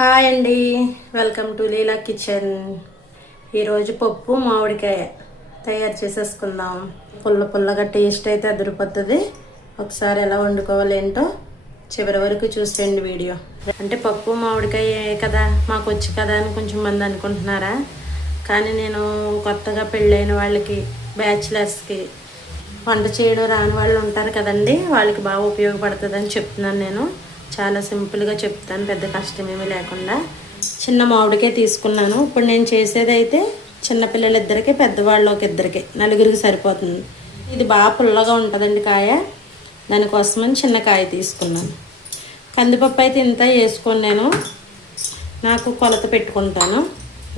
Hi అండి. Welcome to Leela kitchen. ఈరోజు పప్పు మామిడికాయ తయారు చేసేసుకుందాం. పుల్ల పుల్లగా టేస్ట్ అయితే అదిరిపోతుంది. ఒకసారి ఎలా వండుకోవాలి ఏంటో చివరి వరకు చూసేయండి వీడియో. అంటే పప్పు మామిడికాయ కదా మాకు వచ్చి కదా అని కొంచెం మంది అనుకుంటున్నారా? కానీ నేను కొత్తగా పెళ్ళైన వాళ్ళకి బ్యాచిలర్స్కి వంట చేయడం రాని వాళ్ళు ఉంటారు కదండి. వాళ్ళకి బాగా ఉపయోగపడుతుందని చెప్తున్నాను నేను. చాలా సింపుల్గా చెప్తాను పెద్ద కష్టమేమీ లేకుండా. చిన్న మామిడికాయ తీసుకున్నాను. ఇప్పుడు నేను చేసేదైతే చిన్నపిల్లలు చిన్నపిల్లలిద్దరికి పెద్దవాళ్ళు ఒక ఇద్దరికి. నలుగురికి సరిపోతుంది. ఇది బాగా పుల్లగా ఉంటుందండి కాయ. దానికోసమని చిన్న కాయ తీసుకున్నాను. కందిపప్పు అయితే ఇంత వేసుకొని నేను నాకు కొలత పెట్టుకుంటాను.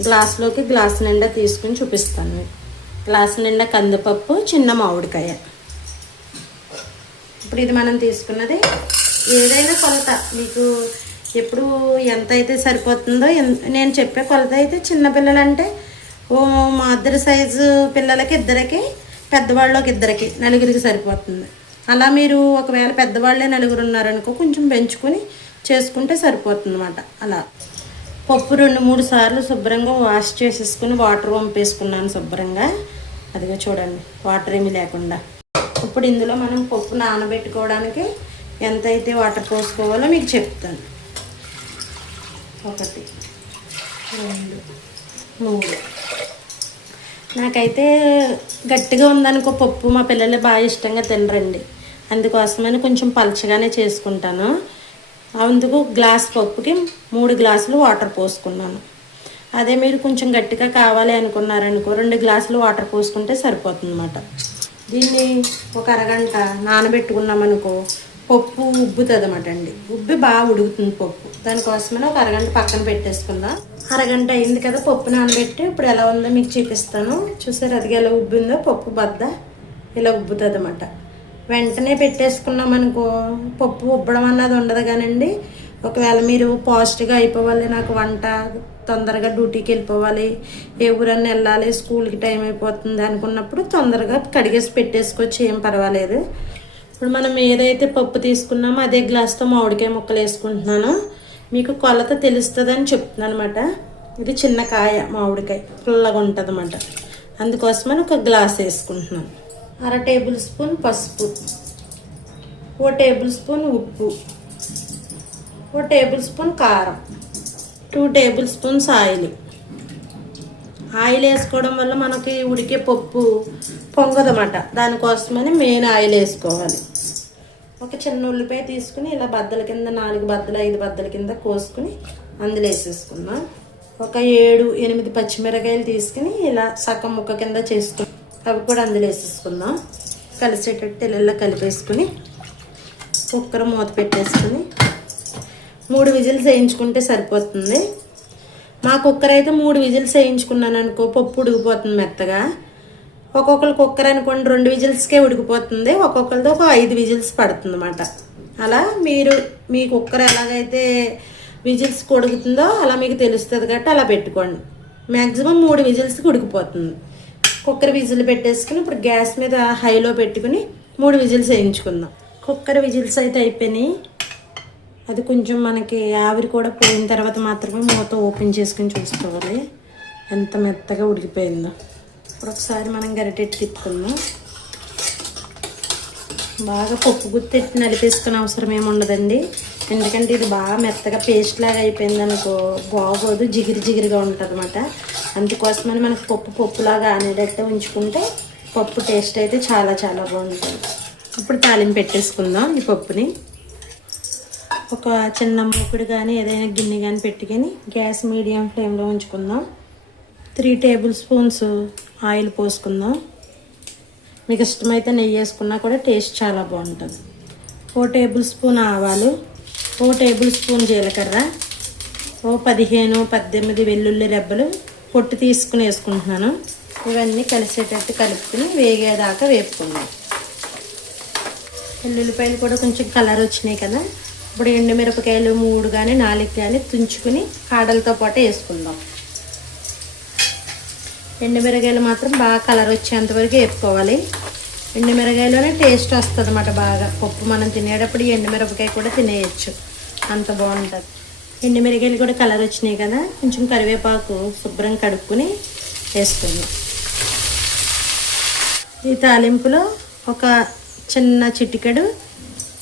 గ్లాస్లోకి గ్లాస్ నిండా తీసుకుని చూపిస్తాను. గ్లాస్ నిండా కందిపప్పు చిన్న మామిడికాయ. ఇప్పుడు ఇది మనం తీసుకున్నది ఏదైనా కొలత. మీకు ఎప్పుడు ఎంత అయితే సరిపోతుందో నేను చెప్పే కొలత అయితే చిన్నపిల్లలంటే ఓ మా ఇద్దరు సైజు పిల్లలకి ఇద్దరికి పెద్దవాళ్ళకి ఇద్దరికి నలుగురికి సరిపోతుంది. అలా మీరు ఒకవేళ పెద్దవాళ్ళే నలుగురు ఉన్నారనుకో కొంచెం పెంచుకొని చేసుకుంటే సరిపోతుంది అనమాట అలా. పప్పు రెండు మూడు సార్లు శుభ్రంగా వాష్ చేసేసుకుని వాటర్ పంపేసుకున్నాను శుభ్రంగా. అదిగో చూడండి వాటర్ ఏమీ లేకుండా. ఇప్పుడు ఇందులో మనం పప్పు నానబెట్టుకోవడానికి ఎంత అయితే వాటర్ పోసుకోవాలో మీకు చెప్తాను. ఒకటి రెండు మూడు. నాకైతే గట్టిగా ఉందనుకో పప్పు మా పిల్లలు బాగా ఇష్టంగా తినరండి. అందుకోసమని కొంచెం పలచగానే చేసుకుంటాను. అందుకు గ్లాస్ పప్పుకి మూడు గ్లాసులు వాటర్ పోసుకున్నాను. అదే మీరు కొంచెం గట్టిగా కావాలి అనుకున్నారనుకో రెండు గ్లాసులు వాటర్ పోసుకుంటే సరిపోతుందన్నమాట. దీన్ని ఒక అరగంట నానబెట్టుకున్నామనుకో పప్పు ఉబ్బుతుంది అనమాట అండి. ఉబ్బి బాగా ఉడుకుతుంది పప్పు. దానికోసమని ఒక అరగంట పక్కన పెట్టేసుకుందాం. అరగంట అయింది కదా పప్పు నానబెట్టి ఇప్పుడు ఎలా ఉందో మీకు చూపిస్తాను. చూసారు అది ఎలా ఉబ్బిందో? పప్పు బద్ద ఇలా ఉబ్బుతుంది అనమాట వెంటనే పెట్టేసుకున్నాం అనుకో పప్పు ఉబ్బడం అన్నది ఉండదు కానండి. ఒకవేళ మీరు పాజిటివ్గా అయిపోవాలి నాకు వంట తొందరగా డ్యూటీకి వెళ్ళిపోవాలి ఏ ఊరన్నా వెళ్ళాలి స్కూల్కి టైం అయిపోతుంది అనుకున్నప్పుడు తొందరగా కడిగేసి పెట్టేసుకోవచ్చు ఏం పర్వాలేదు. ఇప్పుడు మనం ఏదైతే పప్పు తీసుకున్నామో అదే గ్లాస్తో మామిడికాయ ముక్కలు వేసుకుంటున్నాను. మీకు కొలత తెలుస్తుందని చెప్తున్నాను అనమాట ఇది చిన్న కాయ మామిడికాయ. పుల్లగా ఉంటుంది అనమాట అందుకోసమని ఒక గ్లాస్ వేసుకుంటున్నాను. అర టేబుల్ స్పూన్ పసుపు. ఓ టేబుల్ స్పూన్ ఉప్పు. ఓ టేబుల్ స్పూన్ కారం. Two tablespoons oil. ఆయిల్ వేసుకోవడం వల్ల మనకి ఉడికే పప్పు పొంగదన్నమాట. దానికోసమని మెయిన్ ఆయిల్ వేసుకోవాలి. ఒక చిన్న ఉల్లిపాయ తీసుకుని ఇలా బద్దల కింద నాలుగు బద్దలు ఐదు బద్దల కింద కోసుకుని అందులో వేసేసుకున్నాం ఒక ఏడు ఎనిమిది పచ్చిమిరకాయలు తీసుకుని ఇలా సగం ముక్క కింద చేసుకుని అవి కూడా అందులో వేసేసుకుందాం. కలిసేటట్టు ఇలా కలిపేసుకుని కుక్కర్ మూత పెట్టేసుకుని మూడు విజిల్స్ వేయించుకుంటే సరిపోతుంది. మా కుక్కర్ అయితే మూడు విజిల్స్ వేయించుకున్నాను అనుకో పప్పు ఉడికిపోతుంది మెత్తగా. ఒక్కొక్కరు కుక్కర్ అనుకోండి రెండు విజిల్స్కే ఉడికిపోతుంది ఒక్కొక్కరితో ఒక ఐదు విజిల్స్ పడుతుంది అనమాట అలా మీరు మీ కుక్కర్ ఎలాగైతే విజిల్స్ ఉడుకుతుందో అలా మీకు తెలుస్తుంది కాబట్టి అలా పెట్టుకోండి. మ్యాక్సిమం మూడు విజిల్స్కి ఉడికిపోతుంది. కుక్కర్ విజిల్ పెట్టేసుకుని ఇప్పుడు గ్యాస్ మీద హైలో పెట్టుకుని మూడు విజిల్స్ వేయించుకుందాం. కుక్కర్ విజిల్స్ అయితే అయిపోయినాయి. అది కొంచెం మనకి ఆవిరి కూడా పోయిన తర్వాత మాత్రమే మూత ఓపెన్ చేసుకుని చూసుకోవాలి. ఎంత మెత్తగా ఉడికిపోయిందో. ఇప్పుడు ఒకసారి మనం గరిటెట్టి తిప్పుకుందాం. బాగా పప్పు గుర్తెట్టి నలిపేసుకునే అవసరం ఏమి ఉండదండి. ఎందుకంటే ఇది బాగా మెత్తగా పేస్ట్ లాగా అయిపోయింది అనుకో బాగోదు జిగిరి జిగిరిగా ఉంటుంది అనమాట అందుకోసమని మనకు పప్పు పప్పులాగా అనేటట్టు ఉంచుకుంటే పప్పు టేస్ట్ అయితే చాలా చాలా బాగుంటుంది. ఇప్పుడు తాలింపు పెట్టేసుకుందాం ఈ పప్పుని. ఒక చిన్న మూకుడు కానీ ఏదైనా గిన్నె కానీ పెట్టుకొని గ్యాస్ మీడియం ఫ్లేమ్లో ఉంచుకుందాం. త్రీ టేబుల్ స్పూన్స్ ఆయిల్ పోసుకుందాం. మీకు ఇష్టమైతే నెయ్యి వేసుకున్నా కూడా టేస్ట్ చాలా బాగుంటుంది. ఓ టేబుల్ స్పూన్ ఆవాలు ఓ టేబుల్ స్పూన్ జీలకర్ర ఓ పదిహేను పద్దెనిమిది వెల్లుల్లి రెబ్బలు పొట్టు తీసుకుని వేసుకుంటున్నాను. ఇవన్నీ కలిసేటట్టు కలుపుకుని వేగేదాకా వేపుకుందాం. వెల్లుల్లిపాయలు కూడా కొంచెం కలర్ వచ్చినాయి కదా ఇప్పుడు ఎండుమిరపకాయలు మూడు కానీ నాలుగు కానీ తుంచుకుని కాడలతో పాటు వేసుకుందాం. ఎండుమిరకాయలు మాత్రం బాగా కలర్ వచ్చేంతవరకు వేసుకోవాలి వేపుకోవాలి. ఎండుమిరకాయలోనే టేస్ట్ వస్తుంది అన్నమాట బాగా. పప్పు మనం తినేటప్పుడు ఈ ఎండుమిరపకాయ కూడా తినేయచ్చు. అంత బాగుంటుంది. ఎండుమిరకాయలు కూడా కలర్ వచ్చినాయి కదా కొంచెం కరివేపాకు శుభ్రం కడుక్కుని వేసుకుందాం. ఈ తాలింపులో ఒక చిన్న చిటికెడు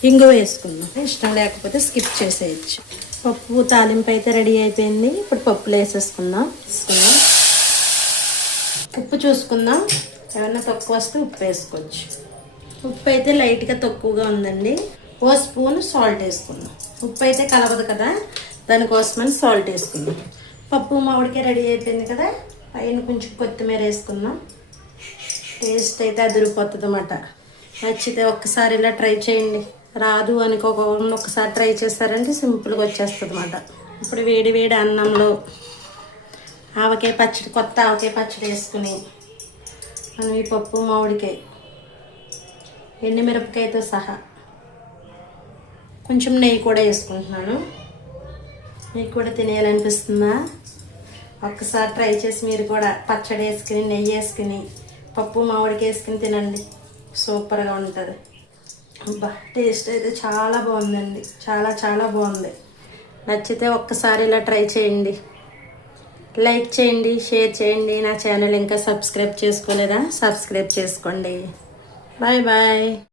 ఇంగు వేసుకుందాం ఇష్టం లేకపోతే స్కిప్ చేసేయచ్చు. పప్పు తాలింపు అయితే రెడీ అయిపోయింది. ఇప్పుడు పప్పులు వేసేసుకుందాం. వేసుకుందాం. ఉప్పు చూసుకుందాం. ఏమన్నా తక్కువ వస్తే ఉప్పు వేసుకోవచ్చు. ఉప్పు అయితే లైట్గా తక్కువగా ఉందండి. ఓ స్పూన్ సాల్ట్ వేసుకుందాం. ఉప్పు అయితే కలవదు కదా దానికోసమని సాల్ట్ వేసుకుందాం. పప్పు మామిడికాయ రెడీ అయిపోయింది కదా పైన కొంచెం కొత్తిమీర వేసుకుందాం. టేస్ట్ అయితే అదిరిపోతుంది అన్నమాట నచ్చితే ఒక్కసారి ఇలా ట్రై చేయండి. రాదు అనుకోకుండా ఒకసారి ట్రై చేస్తారంటే సింపుల్గా వచ్చేస్తుంది అన్నమాట ఇప్పుడు వేడి వేడి అన్నంలో ఆవకాయ పచ్చడి కొత్త ఆవకాయ పచ్చడి వేసుకుని మనం ఈ పప్పు మామిడికాయ ఎండుమిరపకాయతో సహా కొంచెం నెయ్యి కూడా వేసుకుంటున్నాను. మీకు కూడా తినేయాలనిపిస్తుందా? ఒక్కసారి ట్రై చేసి మీరు కూడా పచ్చడి వేసుకుని నెయ్యి వేసుకుని పప్పు మామిడికాయ వేసుకుని తినండి. సూపర్గా ఉంటుంది. అబ్బా టేస్ట్ అయితే చాలా బాగుందండి. చాలా చాలా బాగుంది. నచ్చితే ఒక్కసారి ఇలా ట్రై చేయండి. లైక్ చేయండి షేర్ చేయండి. నా ఛానల్ ఇంకా సబ్స్క్రైబ్ చేసుకోలేదా? సబ్స్క్రైబ్ చేసుకోండి. Bye bye.